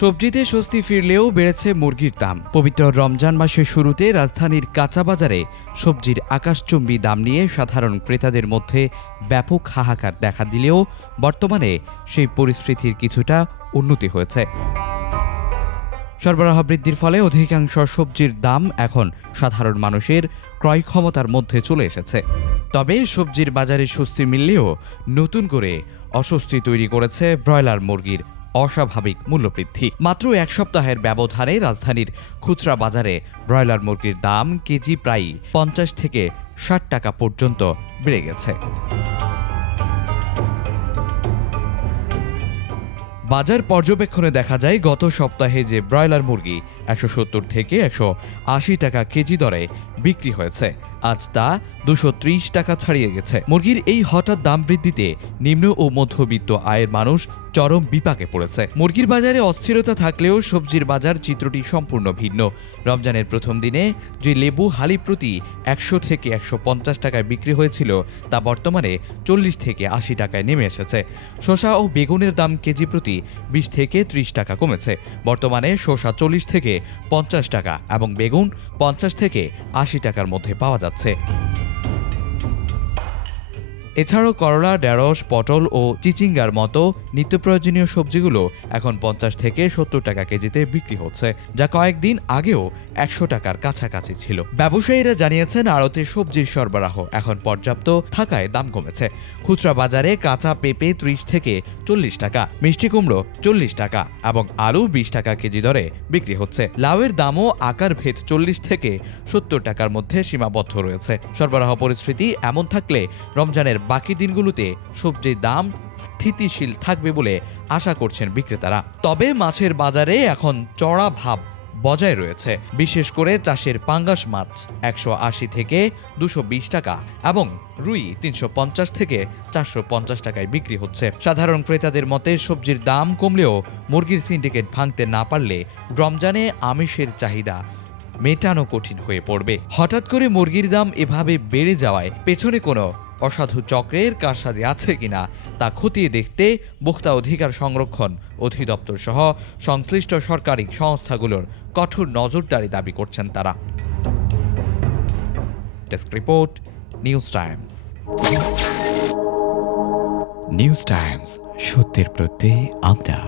সবজিতে স্বস্তি ফিরলেও বেড়েছে মুরগির দাম। পবিত্র রমজান মাসের শুরুতে রাজধানীর কাঁচা বাজারে সবজির আকাশচুম্বী দাম নিয়ে সাধারণ ক্রেতাদের মধ্যে ব্যাপক হাহাকার দেখা দিলেও বর্তমানে সেই পরিস্থিতির কিছুটা উন্নতি হয়েছে। সরবরাহ বৃদ্ধির ফলে অধিকাংশ সবজির দাম এখন সাধারণ মানুষের ক্রয় ক্ষমতার মধ্যে চলে এসেছে। তবে সবজির বাজারে স্বস্তি মিললেও নতুন করে অস্বস্তি তৈরি করেছে ব্রয়লার মুরগির অস্বাভাবিক মূল্যবৃদ্ধি। মাত্র এক সপ্তাহের ব্যবধানে রাজধানীর খুচরা বাজারে ব্রয়লার মুরগির দাম কেজি প্রায় ৫০ থেকে ৬০ টাকা পর্যন্ত বেড়ে গেছে। বাজার পর্যবেক্ষণে দেখা যায়, গত সপ্তাহে যে ব্রয়লার মুরগি ১৭০ থেকে ১৮০ টাকা কেজি দরে বিক্রি হয়েছে, আজ তা ২৩০ টাকা ছাড়িয়ে গেছে। মুরগির এই হঠাৎ দাম বৃদ্ধিতে নিম্ন ও মধ্যবিত্ত আয়ের মানুষ চরম বিপাকে পড়েছে। মুরগির বাজারে অস্থিরতা থাকলেও সবজির বাজার চিত্রটি সম্পূর্ণ ভিন্ন। রমজানের প্রথম দিনে যে লেবু হালি প্রতি ১০০ থেকে ১৫০ টাকায় বিক্রি হয়েছিল, তা বর্তমানে ৪০ থেকে ৮০ টাকায় নেমে এসেছে। শসা ও বেগুনের দাম কেজি প্রতি ২০ থেকে ৩০ টাকা কমেছে। বর্তমানে শসা ৪০ থেকে ৫০ টাকা এবং বেগুন ৫০ থেকে ৮০ টাকার মধ্যে পাওয়া যাচ্ছে। এছাড়াও করলা, ঢেঁড়স, পটল ও চিচিঙ্গার মতো নিত্যপ্রয়োজনীয় সবজিগুলো এখন ৫০ থেকে ৭০ টাকা কেজিতে বিক্রি হচ্ছে, যা কয়েকদিন আগেও ১০০ টাকার কাছাকাছি ছিল। ব্যবসায়ীরা জানিয়েছেন, আড়তে সবজির সরবরাহ এখন পর্যাপ্ত থাকায় দাম কমেছে। খুচরা বাজারে কাঁচা পেঁপে ৩০ থেকে ৪০ টাকা, মিষ্টি কুমড়ো ৪০ টাকা এবং আলু ২০ টাকা কেজি দরে বিক্রি হচ্ছে। লাউয়ের দামও আকার ভেদ ৪০ থেকে ৭০ টাকার মধ্যে সীমাবদ্ধ রয়েছে। সরবরাহ পরিস্থিতি এমন থাকলে রমজানের বাকি দিনগুলোতে সবজির দাম স্থিতিশীল থাকবে বলে আশা করছেন বিক্রেতারা। তবে মাছের বাজারে এখন চড়া ভাব বজায় রয়েছে। বিশেষ করে চাষের পাঙ্গাস মাছ ১৮০ থেকে ২২০ টাকা এবং রুই ৩৫০ থেকে ৪৫০ টাকায় বিক্রি হচ্ছে। সাধারণ ক্রেতাদের মতে, সবজির দাম কমলেও মুরগির সিন্ডিকেট ভাঙতে না পারলে রমজানে আমিষের চাহিদা মেটানো কঠিন হয়ে পড়বে। হঠাৎ করে মুরগির দাম এভাবে বেড়ে যাওয়ায় পেছনে কোনো অসাধু চক্রের কারসাজি আছে কিনা তা খতিয়ে দেখতে ভোক্তা অধিকার সংরক্ষণ অধিদপ্তর সহ সংশ্লিষ্ট সরকারি সংস্থাগুলোর কঠোর নজরদারি দাবি করছেন তারা। Desk report, news Times. News Times, সত্যের প্রত্যয়ে আমরা।